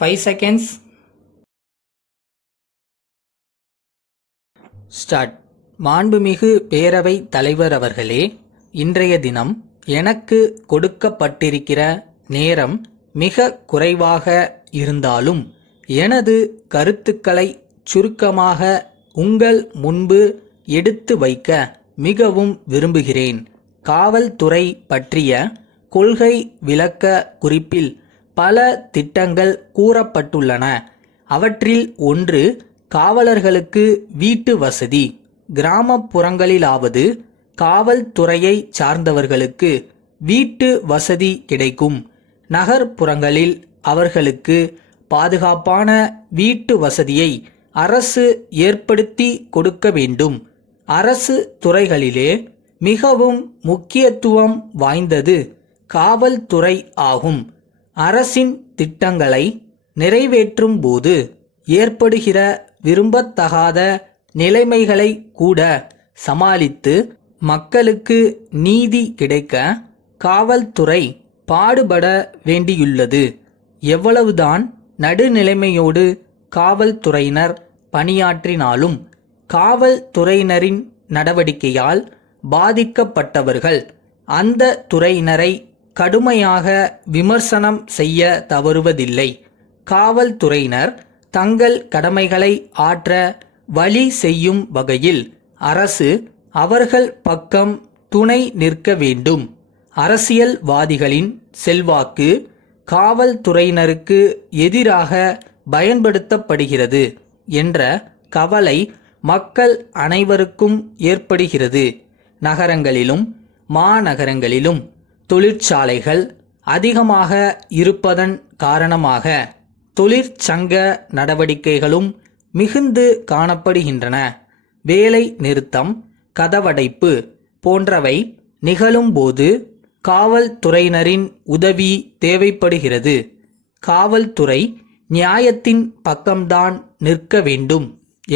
5 seconds. Start. மாண்புமிகு பேரவை தலைவர் அவர்களே, இன்றைய தினம் எனக்கு கொடுக்கப்பட்டிருக்கிற நேரம் மிக குறைவாக இருந்தாலும் எனது கருத்துக்களை சுருக்கமாக உங்கள் முன்பு எடுத்து வைக்க மிகவும் விரும்புகிறேன். காவல்துறை பற்றிய கொள்கை விளக்க குறிப்பில் பல திட்டங்கள் கூறப்பட்டுள்ளன. அவற்றில் ஒன்று காவலர்களுக்கு வீட்டு வசதி. கிராமப்புறங்களிலாவது காவல்துறையை சார்ந்தவர்களுக்கு வீட்டு வசதி கிடைக்கும். நகர்ப்புறங்களில் அவர்களுக்கு பாதுகாப்பான வீட்டு வசதியை அரசு ஏற்படுத்தி கொடுக்க வேண்டும். அரசு துறைகளிலே மிகவும் முக்கியத்துவம் வாய்ந்தது காவல்துறை ஆகும். அரசின் திட்டங்களை நிறைவேற்றும் போது ஏற்படுகிற விரும்பத்தகாத நிலைமைகளை கூட சமாளித்து மக்களுக்கு நீதி கிடைக்க காவல்துறை பாடுபட வேண்டியுள்ளது. எவ்வளவுதான் நடுநிலைமையோடு காவல்துறையினர் பணியாற்றினாலும் காவல்துறையினரின் நடவடிக்கையால் பாதிக்கப்பட்டவர்கள் அந்த துறையினரை கடுமையாக விமர்சனம் செய்ய தவறுவதில்லை. காவல்துறையினர் தங்கள் கடமைகளை ஆற்ற வழி செய்யும் வகையில் அரசு அவர்கள் பக்கம் துணை நிற்க வேண்டும். அரசியல்வாதிகளின் செல்வாக்கு காவல்துறையினருக்கு எதிராக பயன்படுத்தப்படுகிறது என்ற கவலை மக்கள் அனைவருக்கும் ஏற்படுகிறது. நகரங்களிலும் மாநகரங்களிலும் தொழிற்சாலைகள் அதிகமாக இருப்பதன் காரணமாக தொழிற்சங்க நடவடிக்கைகளும் மிகுந்து காணப்படுகின்றன. வேலை நிறுத்தம், கதவடைப்பு போன்றவை நிகழும்போது காவல்துறையினரின் உதவி தேவைப்படுகிறது. காவல்துறை நியாயத்தின் பக்கம்தான் நிற்க வேண்டும்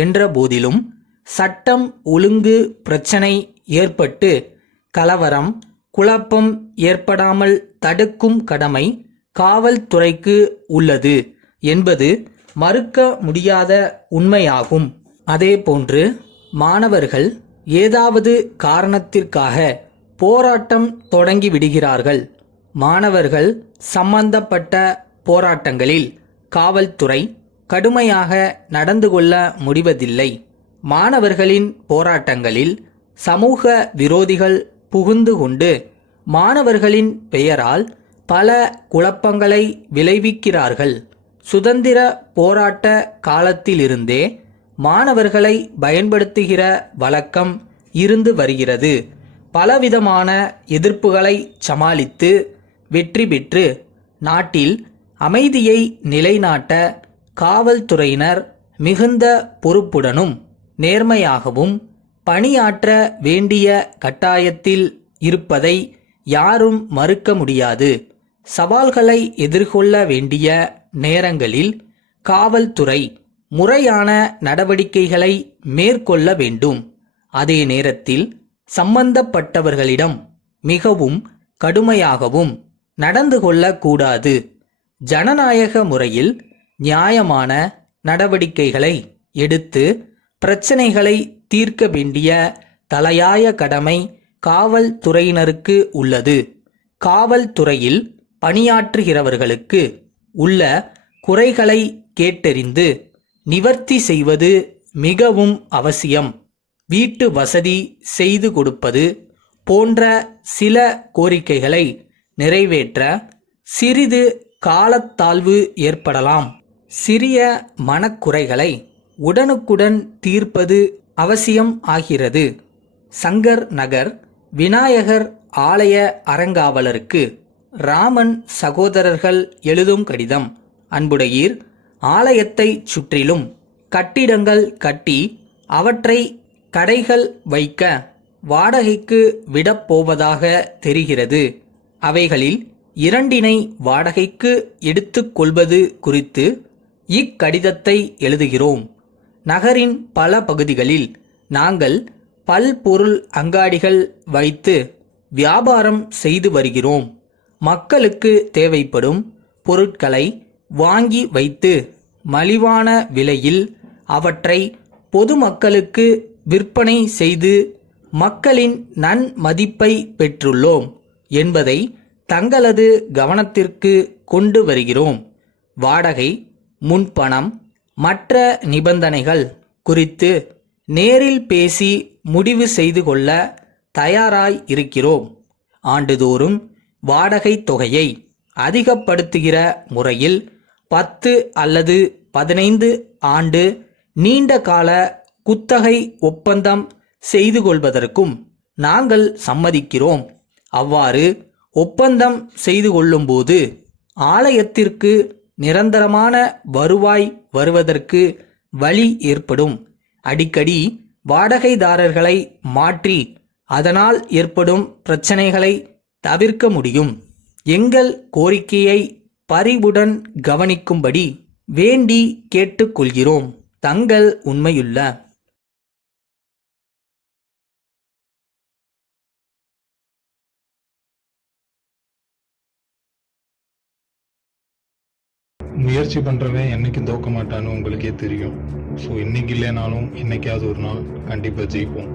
என்ற போதிலும் சட்டம் ஒழுங்கு பிரச்சனை ஏற்பட்டு கலவரம், குழப்பம் ஏற்படாமல் தடுக்கும் கடமை காவல்துறைக்கு உள்ளது என்பது மறுக்க முடியாத உண்மையாகும். அதேபோன்று மாணவர்கள் ஏதாவது காரணத்திற்காக போராட்டம் தொடங்கிவிடுகிறார்கள். மாணவர்கள் சம்பந்தப்பட்ட போராட்டங்களில் காவல்துறை கடுமையாக நடந்து கொள்ள முடிவதில்லை. மாணவர்களின் போராட்டங்களில் சமூக விரோதிகள் புகுந்து கொண்டு மாணவர்களின் பெயரால் பல குழப்பங்களை விளைவிக்கிறார்கள். சுதந்திர போராட்ட காலத்திலிருந்தே மாணவர்களை பயன்படுத்துகிற வழக்கம் இருந்து வருகிறது. பலவிதமான எதிர்ப்புகளை சமாளித்து வெற்றி பெற்று நாட்டில் அமைதியை நிலைநாட்ட காவல்துறையினர் மிகுந்த பொறுப்புடனும் நேர்மையாகவும் பணியாற்ற வேண்டிய கட்டாயத்தில் இருப்பதை யாரும் மறுக்க முடியாது. சவால்களை எதிர்கொள்ள வேண்டிய நேரங்களில் காவல்துறை முறையான நடவடிக்கைகளை மேற்கொள்ள வேண்டும். அதே நேரத்தில் சம்பந்தப்பட்டவர்களிடம் மிகவும் கடுமையாகவும் நடந்து கொள்ளக்கூடாது. ஜனநாயக முறையில் நியாயமான நடவடிக்கைகளை எடுத்து பிரச்சனைகளை தீர்க்க வேண்டிய தலையாய கடமை காவல்துறையினருக்கு உள்ளது. காவல்துறையில் பணியாற்றுகிறவர்களுக்கு உள்ள குறைகளை கேட்டறிந்து நிவர்த்தி செய்வது மிகவும் அவசியம். வீட்டு வசதி செய்து கொடுப்பது போன்ற சில கோரிக்கைகளை நிறைவேற்ற சிறிது காலத்தாழ்வு ஏற்படலாம். சிறிய மனக்குறைகளை உடனுக்குடன் தீர்ப்பது அவசியம் ஆகிறது. சங்கர் நகர் விநாயகர் ஆலய அறங்காவலருக்கு ராமன் சகோதரர்கள் எழுதும் கடிதம். அன்புடையீர், ஆலயத்தை சுற்றிலும் கட்டிடங்கள் கட்டி அவற்றை கடைகள் வைக்க வாடகைக்கு விடப்போவதாக தெரிகிறது. அவைகளில் 2 வாடகைக்கு எடுத்துக்கொள்வது குறித்து இக்கடிதத்தை எழுதுகிறோம். நகரின் பல பகுதிகளில் நாங்கள் பல்பொருள் அங்காடிகள் வைத்து வியாபாரம் செய்து வருகிறோம். மக்களுக்கு தேவைப்படும் பொருட்களை வாங்கி வைத்து மலிவான விலையில் அவற்றை பொதுமக்களுக்கு விற்பனை செய்து மக்களின் நன்மதிப்பை பெற்றுள்ளோம் என்பதை தங்களது கவனத்திற்கு கொண்டு வருகிறோம். வாடகை, முன்பணம், மற்ற நிபந்தனைகள் குறித்து நேரில் பேசி முடிவு செய்து கொள்ள தயாராய் இருக்கிறோம். ஆண்டுதோறும் வாடகை தொகையை அதிகப்படுத்துகிற முறையில் 10 அல்லது 15 ஆண்டு நீண்ட கால குத்தகை ஒப்பந்தம் செய்து கொள்வதற்கும் நாங்கள் சம்மதிக்கிறோம். அவ்வாறு ஒப்பந்தம் செய்து கொள்ளும்போது ஆலயத்திற்கு நிரந்தரமான வருவாய் வருவதற்கு வழி ஏற்படும். அடிக்கடி வாடகைதாரர்களை மாற்றி அதனால் ஏற்படும் பிரச்சனைகளை தவிர்க்க முடியும். எங்கள் கோரிக்கையை பரிவுடன் கவனிக்கும்படி வேண்டி கேட்டுக்கொள்கிறோம். தங்கள் உண்மையுள்ள முயற்சி பண்ணுறவன் என்னைக்கும் தோக்க மாட்டான்னு உங்களுக்கே தெரியும். ஸோ இன்னைக்கு இல்லைனாலும் என்னைக்காவது ஒரு நாள் கண்டிப்பாக ஜெயிப்போம்.